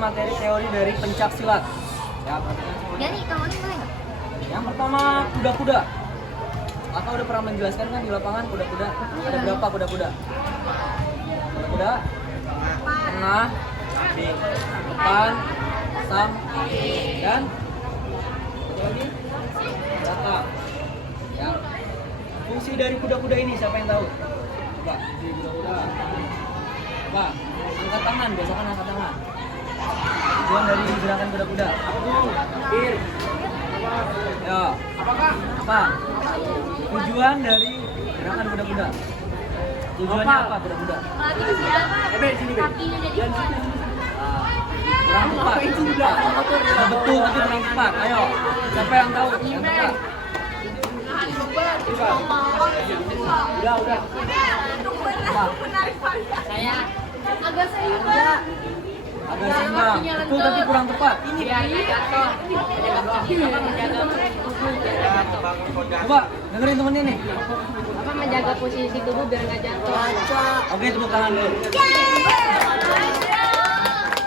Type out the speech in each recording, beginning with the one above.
materi teori dari pencak silat. Ya, perhatikan semuanya. Jadi kamu ini boleh nggak? Yang pertama, kuda-kuda. Kakak udah pernah menjelaskan kan di lapangan kuda-kuda? Ada berapa kuda-kuda? Kuda-kuda, tengah, depan, samping, dan satu lagi belakang. Ya. Fungsi dari kuda-kuda ini siapa yang tahu? Coba, fungsi kuda-kuda. Coba, angkat tangan, biasakan angkat tangan. Tujuan dari gerakan kuda-kuda. Ya. Apa? Tujuan dari gerakan kuda-kuda. Tujuannya apa kuda-kuda? Sini kakinya jadi kuat. Kurang tepat. Betul, tapi kurang tepat. Ayo, siapa yang tahu? Yang tepat. Udah. Saya agak seimbang. Agak seimbang. Betul, tapi kurang tepat. Ini biar jatuh. Menjaga Coba, dengerin temennya nih. apa menjaga posisi tubuh biar nggak jatuh. Oke, tepuk tangan dulu.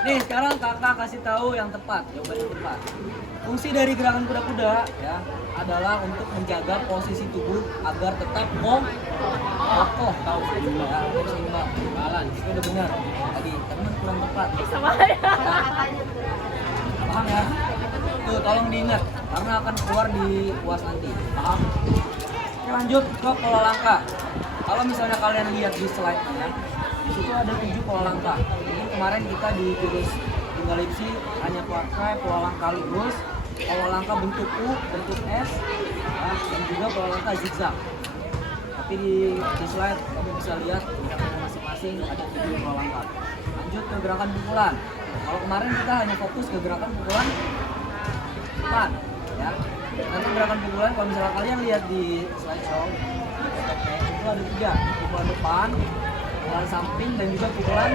Nih, sekarang kakak kasih tahu yang tepat, jawaban yang tepat. Fungsi dari gerakan kuda-kuda ya adalah untuk menjaga posisi tubuh agar tetap kokoh, tahu ya, seimbang, balance. Itu udah benar tadi, tapi kurang tepat. Sama ya. Paham ya? Tuh, tolong diingat karena akan keluar di UAS nanti. Paham? Oke, lanjut ke pola langkah. Kalau misalnya kalian lihat di slide-nya, di situ ada 7 pola langkah. Ini kemarin kita di kursus Tunggal Lipsi hanya pakai pola langkah lurus, pola langkah bentuk U, bentuk S, ya, dan juga pola langkah zigzag. Tapi di slide kamu bisa lihat gerakan masing-masing ada 7 pola langkah. Lanjut ke gerakan pukulan. Kalau kemarin kita hanya fokus ke gerakan pukulan depan, ya. Nanti gerakan pukulan kalau misalnya kalian lihat di slideshow, itu ada 3, pukulan depan, pukulan samping, dan juga pukulan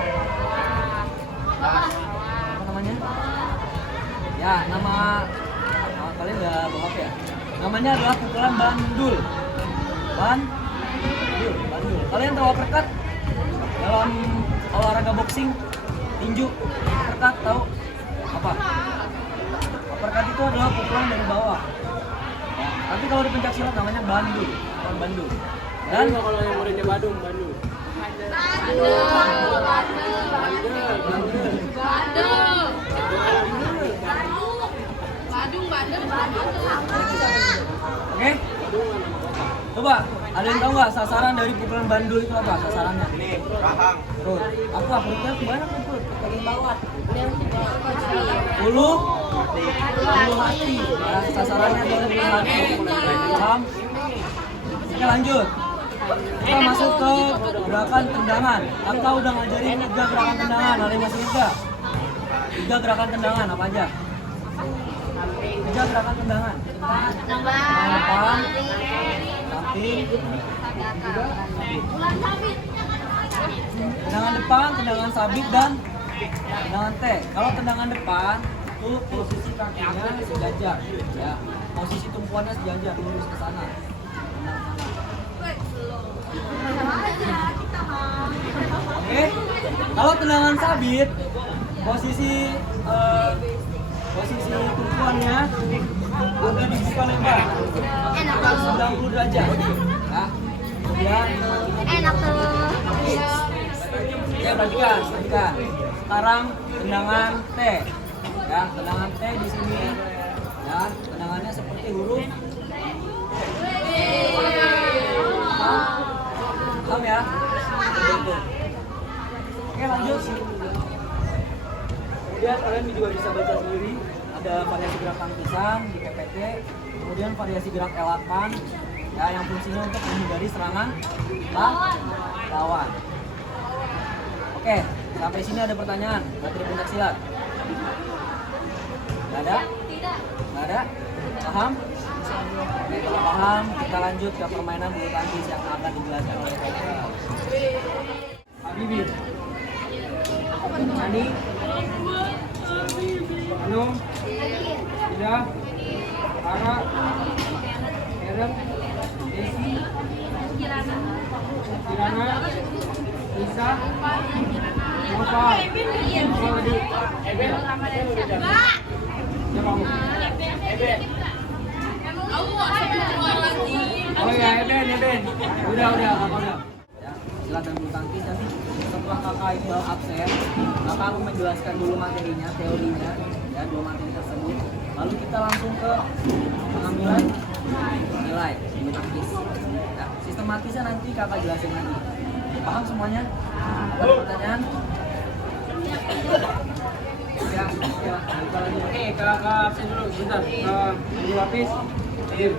apa namanya? Ya, nama kalian nggak bawa ya? Namanya adalah pukulan bandul. Bandul. Kalian tahu uppercut dalam olahraga boxing, tinju, uppercut tahu apa? Uppercut itu adalah pukulan dari bawah. Ya, tapi kalau di pencak silat namanya bandul, pukulan bandul. Dan kalau yang muridnya Bandung. Oke? Coba, ada yang tahu nggak sasaran dari pukulan bandul itu apa? Sasarannya? Ini rahang. Terus, apa? Perutnya kemana tuh? Perut? Bagian bawah. Ulu hati. Nah, sasarannya adalah ulu hati. Paham? Oke, lanjut. Kita masuk ke gerakan tendangan. Kakak udah ngajarin 3 gerakan tendangan. Ada yang masih ingat? 3 gerakan tendangan apa aja? 3 gerakan tendangan. Tendangan depan, samping, tendangan depan, tendangan sabit, dan tendangan T. Kalau tendangan depan itu posisi kakinya sejajar, ya. Posisi tumpuannya sejajar, lurus ke sana. Oke. Kalau tendangan sabit, posisi tumpuannya agak dibuka lebar, 90 derajat. Ya. Kemudian Enak tuh. ya perhatikan. Sekarang tendangan T. Ya, tendangan T di sini. Ya, tendangannya seperti huruf. Paham ya? Oke, lanjut. Kemudian kalian juga bisa baca sendiri. Ada variasi gerakan pisang di PPT. Kemudian variasi gerak elakan, ya, yang fungsinya untuk menghindari serangan lawan. Oke, sampai sini ada pertanyaan materi pencak silat? Nggak ada? Nggak ada? Paham? Oke, kalau paham, kita lanjut ke permainan bulu tangkis yang akan dijelaskan oleh Kak Habibie. Ani, Anung, Ida, Ara, Eren, Desi, Kirana, Isa, Oh ya, Eben. Udah, apa udah? Ya, silakan bulu tangkis nanti setelah kakak Iqbal absen, kakak akan menjelaskan dulu materinya, teorinya, ya 2 materi tersebut. Lalu kita langsung ke pengambilan nilai bulu tangkis. Ya, sistematisnya nanti kakak jelasin lagi. Paham semuanya? Ada pertanyaan? Ya, kita lagi. Oke, kakak absen dulu, bentar. Dulu lapis. Dim.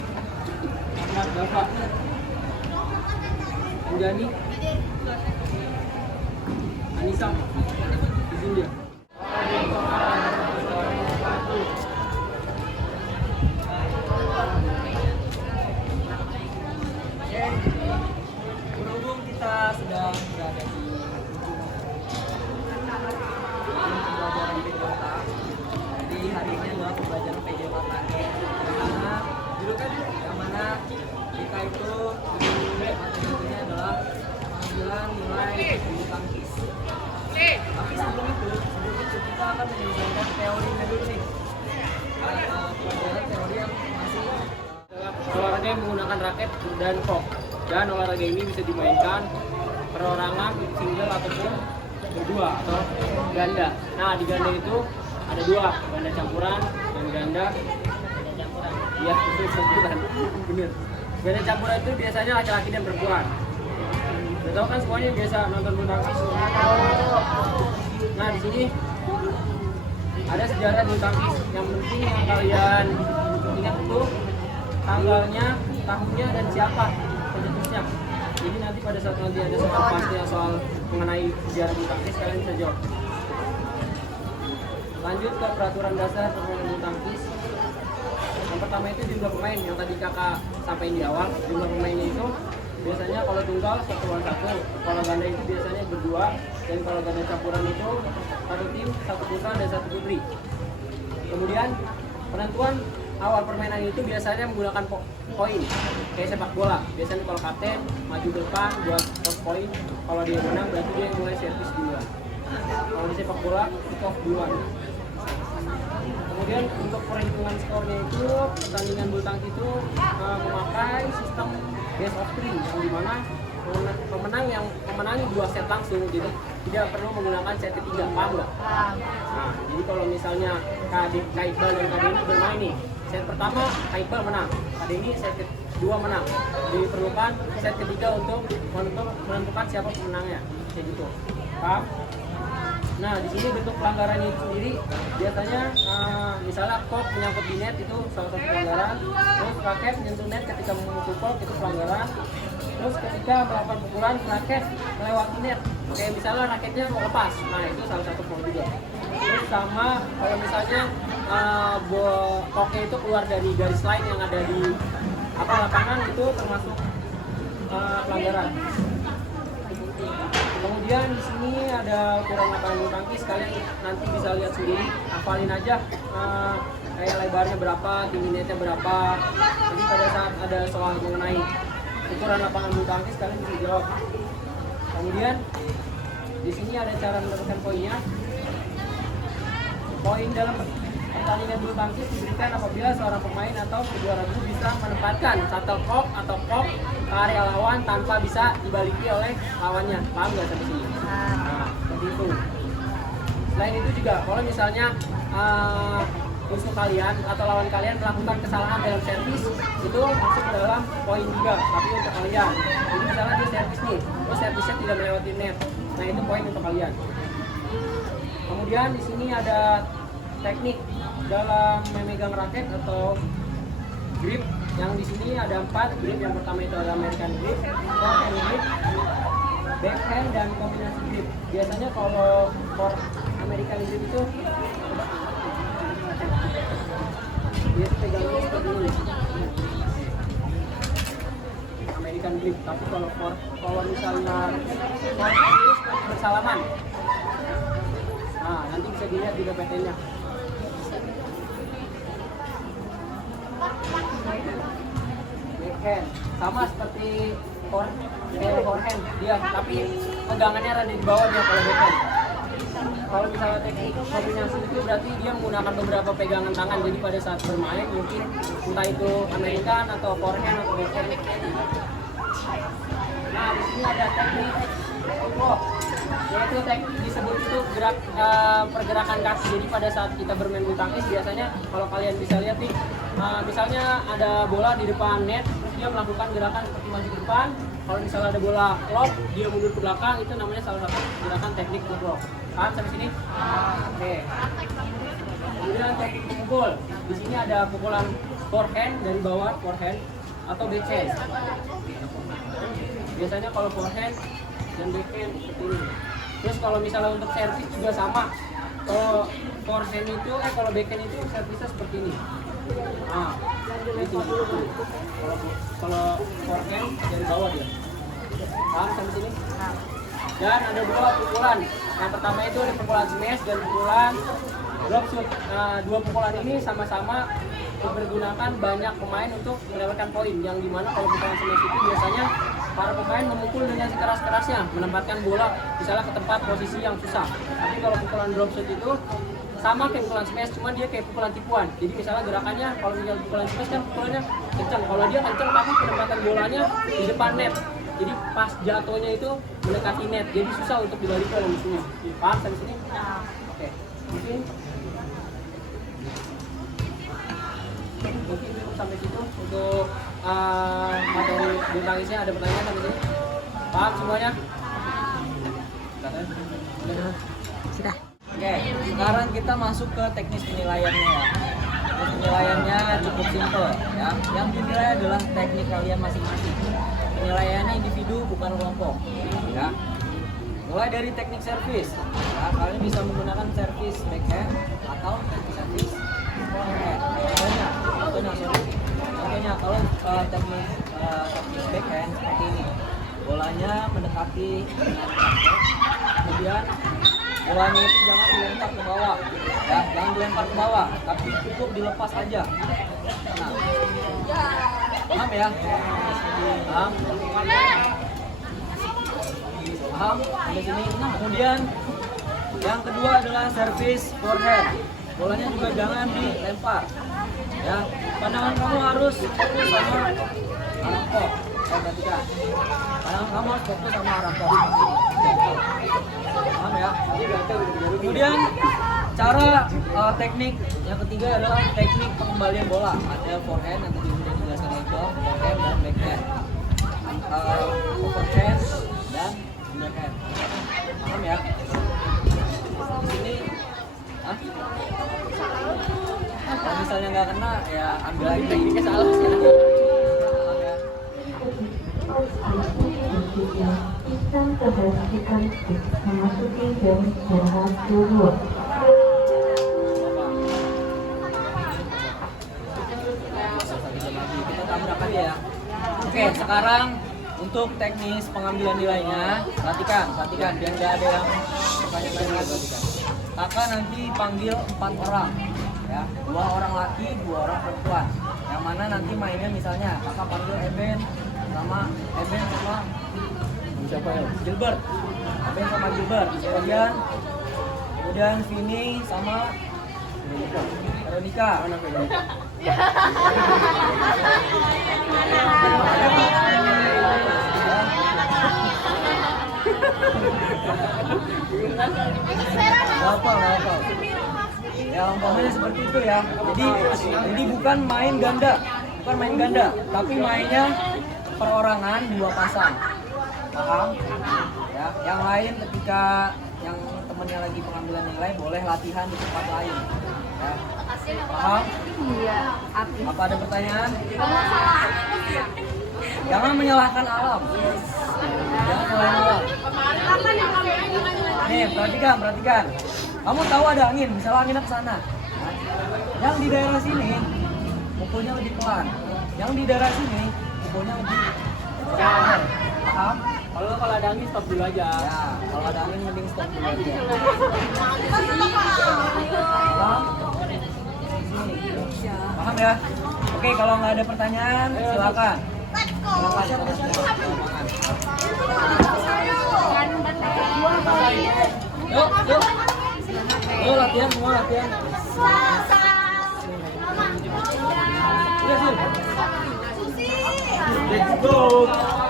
Ahmad, Bapak. Anjani. Anissa. Izin dia. Berhubung kita sedang berada di pembelajaran PJOK, jadi hari ini adalah pembelajaran PJOK terakhir, yang mana kita itu materinya adalah pengambilan nilai bulu tangkis. Tapi sebelum itu kita akan menyelesaikan teorinya dulu nih. Pelajaran teori yang masih Olahraga yang menggunakan raket dan kok. Dan olahraga ini bisa dimainkan perorangan, single ataupun berdua atau ganda. Nah, di ganda itu ada 2, ganda campuran dan ganda iya, itu campuran. Bener. Ganda campuran itu biasanya laki-laki dan perempuan. Udah tahu kan semuanya biasa nonton bulu tangkis. Nah, di sini ada sejarah bulu tangkis. Yang penting yang kalian ingat itu tanggalnya, tahunnya, dan siapa pencetusnya. Jadi nanti pada saat nanti ada soal pasti soal mengenai sejarah bulu tangkis, kalian bisa jawab. Lanjut ke peraturan dasar permainan bulu tangkis. Yang pertama itu jumlah pemain yang tadi kakak sampaikan di awal. Jumlah pemainnya itu biasanya kalau tunggal 1 lawan 1, kalau ganda itu biasanya berdua, dan kalau ganda campuran itu 1 tim, 1 putra dan 1 putri. Kemudian penentuan awal permainan itu biasanya menggunakan poin kayak sepak bola. Biasanya kalau kapten maju depan buat top poin, kalau dia menang berarti dia yang mulai servis duluan. Kalau di sepak bola kick off duluan. Kemudian untuk perhitungan skornya itu pertandingan bulu tangkis itu memakai sistem best of 3 yang dimana pemenang yang memenangi 2 set langsung, jadi tidak perlu menggunakan set ketiga. Paham nggak? Nah, jadi kalau misalnya Kak Iqbal dan Kak Denny bermain nih, set pertama Kak Iqbal menang, Kak Denny set kedua menang, diperlukan set ketiga untuk menentukan siapa pemenangnya, kayak gitu. Paham? Nah, di sini bentuk pelanggarannya itu sendiri biasanya misalnya kok menyangkut di net itu salah satu pelanggaran, terus raket menyentuh net ketika memukul kok itu pelanggaran, terus ketika melakukan pukulan raket melewati net, kayak misalnya raketnya mau lepas, nah itu salah satu poin juga. Terus sama kalau misalnya koknya itu keluar dari garis line yang ada di lapangan, itu termasuk pelanggaran. Kemudian di sini ada ukuran lapangan bulu tangkis, kalian nanti bisa lihat sendiri, hafalin aja kayak lebarnya berapa, tinggi netnya berapa. Jadi pada saat ada soal mengenai ukuran lapangan bulu tangkis kalian bisa jawab. Kemudian di sini ada cara mendapatkan poinnya. Poin dalam pertandingan bulu tangkis diberikan apabila seorang pemain atau kedua regu bisa menempatkan shuttlecock atau kok ke area lawan tanpa bisa dibaliki oleh lawannya. Paham nggak sampai sini? Nah, seperti itu. Selain itu juga, kalau misalnya musuh kalian atau lawan kalian melakukan kesalahan dalam servis, itu masuk ke dalam poin juga, tapi untuk kalian. Jadi misalnya dia servis nih, terus servisnya tidak melewati net, nah itu poin untuk kalian. Kemudian di sini ada teknik dalam memegang raket atau grip. Yang di sini ada 4 grip. Yang pertama itu ada American grip, forehand grip, backhand, dan kombinasi grip. Biasanya kalau for American grip itu dia pegangnya seperti ini, American grip. Tapi kalau misalnya for itu bersalaman. Nah, nanti bisa dilihat di PPT-nya. Backhand sama seperti forehand dia, tapi pegangannya ada di bawah dia kalau backhand. kalau misalnya teknik kombinasi itu berarti dia menggunakan beberapa pegangan tangan. Jadi pada saat bermain mungkin entah itu American atau forehand atau backhand. Nah, di sini ada teknik footwork, yaitu teknik disebut itu pergerakan kaki. Jadi pada saat kita bermain bulu tangkis biasanya kalau kalian bisa lihat nih, misalnya ada bola di depan net, terus dia melakukan gerakan seperti maju ke depan. Kalau misalnya ada bola lob, dia mundur ke belakang, itu namanya salah satu gerakan teknik footwork. Paham sampai sini? Oke. Kemudian teknik pukul. Di sini ada pukulan forehand dari bawah, forehand atau backhand. Biasanya kalau forehand dan backhand seperti ini. Terus kalau misalnya untuk servis juga sama. Kalau forehand itu, kalau backhand itu servisnya seperti ini. Nah, itu. Kalau forehand dari bawah dia. Paham sampai sini? Dan ada dua pukulan. Yang pertama itu ada pukulan smash dan pukulan drop shoot. Dua pukulan ini sama-sama dipergunakan banyak pemain untuk melewatkan poin. Yang dimana kalau pukulan smash itu biasanya para pemain memukul dengan sekeras-kerasnya, menempatkan bola misalnya ke tempat posisi yang susah. Tapi kalau pukulan drop shoot itu sama kayak pukulan smash, cuma dia kayak pukulan tipuan. Jadi misalnya gerakannya, kalau misalnya pukulan smash kan pukulannya kencang. Kalau dia kencang tapi penempatan bolanya di depan net. Jadi pas jatuhnya itu mendekati net, jadi susah untuk dibalikan oleh musuhnya. Paham sampai sini? Oke. Mungkin cukup sampai situ untuk materi bulu tangkisnya. Ada pertanyaan sampai sini? Paham semuanya? Sudah. Oke, sekarang kita masuk ke teknis penilaiannya ya. Teknis penilaiannya cukup simpel ya. Yang dinilai adalah teknik kalian masing-masing. Penilaiannya individu bukan kelompok ya. Mulai dari teknik servis ya, kalian bisa menggunakan servis backhand atau servis forehand. Contohnya kalau teknik servis backhand seperti ini, bolanya mendekati dengan kaki, kemudian bolanya itu jangan dilempar ke bawah ya, jangan dilempar ke bawah, tapi cukup dilepas aja. Nah, paham ya? Paham? Paham? Sampai sini. Kemudian yang kedua adalah servis forehand. Bolanya juga jangan dilempar. Ya, pandangan kamu harus fokus sama arah kok. Perhatikan. Pandangan kamu harus fokus sama arah kok. Paham ya? Kemudian cara teknik yang ketiga adalah teknik pengembalian bola. Ada forehand yang tadi sudah dijelaskan itu, forehand dan backhand, overhand dan backhand. Paham ya? Di sini, kalau misalnya nggak kena ya ambil lagi tekniknya salah. Paham ya? Sistem keberhasilan memasuki garis jarak dulu. Kita tabrak aja ya. Oke, sekarang untuk teknis pengambilan nilainya, perhatikan biar nggak ada yang bertanya-tanya lagi. Kakak nanti panggil 4 orang, ya, 2 orang laki, 2 orang perempuan. Yang mana nanti mainnya misalnya kakak panggil Eben sama siapa ya? Gilbert. Eben sama Gilbert. Kemudian Vini sama Veronica. Apa? Ya umpamanya seperti itu ya. Jadi bukan main ganda, tapi mainnya perorangan 2 pasang. Paham? Ya, yang lain ketika yang temennya lagi pengambilan nilai boleh latihan di tempat lain. Ya. Paham? Iya. Apa ada pertanyaan? Jangan menyalahkan alam. Jangan menyalahkan alam. Nih, perhatikan. Kamu tahu ada angin, misalnya anginnya ke sana. Yang di daerah sini pukulnya lebih pelan. Yang di daerah sini pukulnya lebih pelan. Paham? Kalau ada angin stop dulu aja. Ya, kalau ada angin mending stop dulu aja. Paham? Paham ya? Oke, kalau nggak ada pertanyaan, silakan. Yuk. Ayo latihan semua latihan. Iya sih. Let's go.